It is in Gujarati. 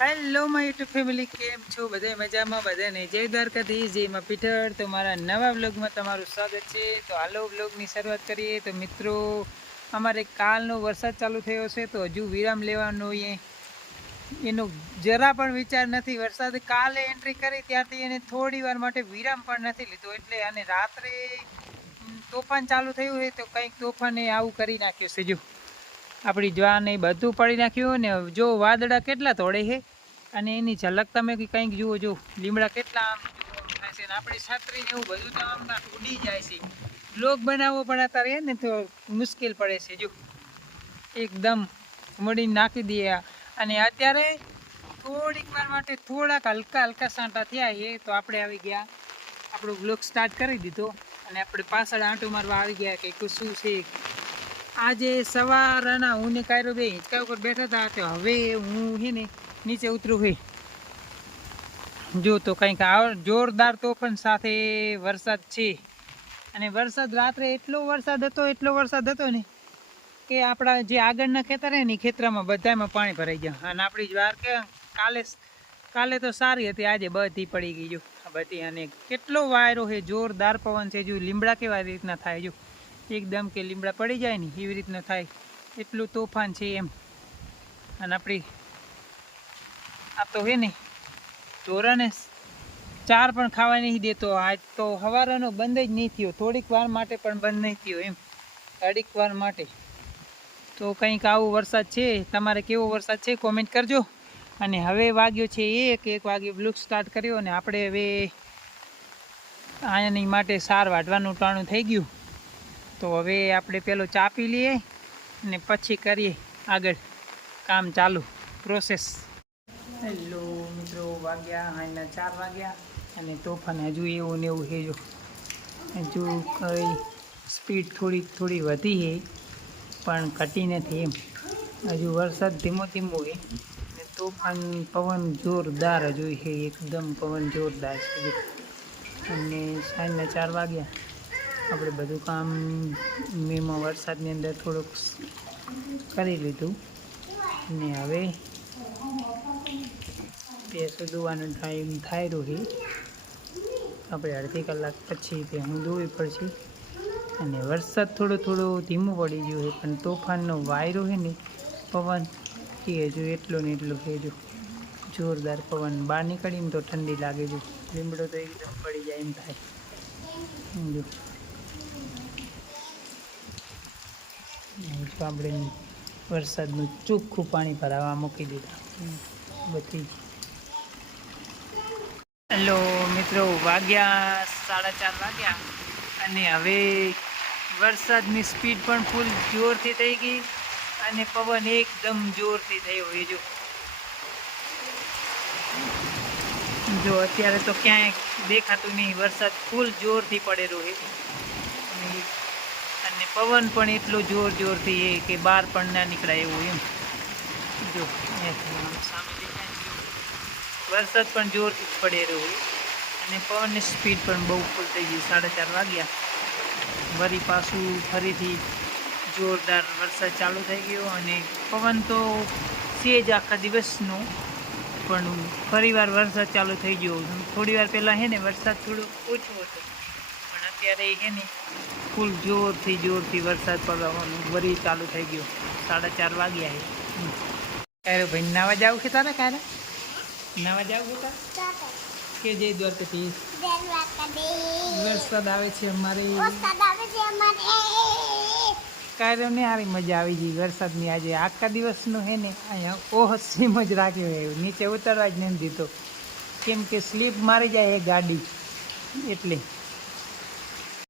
હેલો માય યુટ્યુબ ફેમિલી, કેમ છો? બધા મજામાં? બધાને જય દ્વારકાધીશ, જય માં પીઠળ. તો મારા નવા વ્લોગમાં તમારું સ્વાગત છે. તો હાલો વ્લોગની શરૂઆત કરીએ. તો મિત્રો, અમારે કાલનો વરસાદ ચાલુ થયો છે, તો હજુ વિરામ લેવાનો એનો જરા પણ વિચાર નથી. વરસાદ કાલે એન્ટ્રી કરી ત્યારથી એને થોડી વાર માટે વિરામ પણ નથી લીધો. એટલે અને રાત્રે તોફાન ચાલુ થયું હોય તો કંઈક તોફાને આવું કરી નાખ્યું છે. જો આપણી જ્વાન એ બધું પડી નાખ્યું ને. જો વાદળા કેટલા તોડે છે અને એની ઝલક તમે કંઈક જુઓ. જો લીમડા કેટલા આમ થાય છે ને આપણી છત્રી ને એવું બધું તો આમ ઉડી જાય છે. બ્લોગ બનાવવો પણ અત્યારે ને તો મુશ્કેલ પડે છે. જો એકદમ મળીને નાખી દઈએ. અને અત્યારે થોડીક વાર માટે થોડાક હલકા હલકા સાંટા થયા એ તો આપણે આવી ગયા, આપણો બ્લોગ સ્ટાર્ટ કરી દીધો અને આપણે પાછળ આંટો મારવા આવી ગયા કે શું છે. આજે સવારના હું ને કાયરો બે હિંચકા ઉપર બેઠા હતા, તો હવે હું છે ને નીચે ઉતરું હોય. જો તો કંઈક જોરદાર તોફાન સાથે વરસાદ છે. અને વરસાદ રાત્રે એટલો વરસાદ હતો ને કે આપણા જે આગળના ખેતર હે ને ખેતરમાં બધામાં પાણી ભરાઈ ગયા. અને આપણી જ્વાર કે કાલે તો સારી હતી, આજે બધી પડી ગઈ. જો બધી અને કેટલો વાયરો છે, જોરદાર પવન છે. જો લીમડા કેવા રીતના થાય, જો એકદમ કે લીમડા પડી જાય ને એવી રીતના થાય, એટલું તોફાન છે એમ. અને આપણી આ તો હે ને ઢોરાને ચાર પણ ખાવા નહીં દેતો. આજ તો સવારનો બંધ જ નહીં થયો, થોડીક વાર માટે પણ બંધ નહીં થયો એમ, ઘડીક વાર માટે. તો કંઈક આવો વરસાદ છે. તમારે કેવો વરસાદ છે કોમેન્ટ કરજો. અને હવે વાગ્યો છે 1 વાગે બ્લોગ સ્ટાર્ટ કર્યો અને આપણે હવે આની માટે સાર વાઢવાનું ટાણું થઈ ગયું. તો હવે આપણે પેલો ચા પી લઈએ અને પછી કરીએ આગળ કામ ચાલુ પ્રોસેસ. હેલો મિત્રો, વાગ્યા અહીંના 4 વાગ્યા અને તોફાન હજુ એવું ને એવું છે. જો હજુ કઈ સ્પીડ થોડી વધી છે પણ ઘટી નથી એમ. હજુ વરસાદ ધીમો હોય ને તોફાન પવન જોરદાર હજુ છે, એકદમ પવન જોરદાર છે. અને સાંજના 4 વાગ્યા આપણે બધું કામ મેમાં વરસાદની અંદર થોડુંક કરી લીધું. ને હવે ભેંસો દોવાનો ટાઈમ થાય રહ્યો છે. આપણે અડધી કલાક પછી ભેંસું દોવી પડશે. અને વરસાદ થોડો ધીમો પડી ગયો છે પણ તોફાનનો વાયરો છે ને પવન એ હજુ એટલો ને એટલો છે. જો જોરદાર પવન, બહાર નીકળીને તો ઠંડી લાગે. જો લીમડો તો એકદમ પડી જાય એમ થાય. જો આપણે વરસાદનું ચોખ્ખું પાણી ભરાવા મૂકી દીધા બધી. હેલો મિત્રો, વાગ્યા 4:30 વાગ્યા અને હવે વરસાદની સ્પીડ પણ ફૂલ જોરથી થઈ ગઈ અને પવન એકદમ જોરથી થયો હોય. જો અત્યારે તો ક્યાંય દેખાતું નહીં, વરસાદ ફૂલ જોરથી પડેલો છે. અને પવન પણ એટલો જોરથી એ કે બહાર પણ ના નીકળાય એવું એમ. જો સામે વરસાદ પણ જોરથી પડેલો હોય અને પવનની સ્પીડ પણ બહુ ફૂલ થઈ ગઈ. 4:30 વાગ્યા વળી પાછું ફરીથી જોરદાર વરસાદ ચાલુ થઈ ગયો. અને પવન તો છે જ આખા દિવસનો, પણ ફરીવાર વરસાદ ચાલુ થઈ ગયો. થોડી વાર પહેલાં છે ને વરસાદ થોડો ઓછો હતો, પણ અત્યારે છે ને ફૂલ જોરથી વરસાદ પડવાનું વળી ચાલુ થઈ ગયો. 4:30 વાગ્યા છે. ક્યારે ભાઈ નાવા જાવ છે તારે? ક્યારે નાવા જાવ છે તારે? કે જય દ્વારકાધીશ. વરસાદ આવે છે અમારે. કાયરો ને આવી મજા આવી ગઈ વરસાદની. આજે આખા દિવસનું છે ને અહીંયા ઓહસીમ જ રાખ્યો. નીચે ઉતરવા જ નથી દીધો, કેમ કે સ્લીપ મારી જાય એ ગાડી એટલે.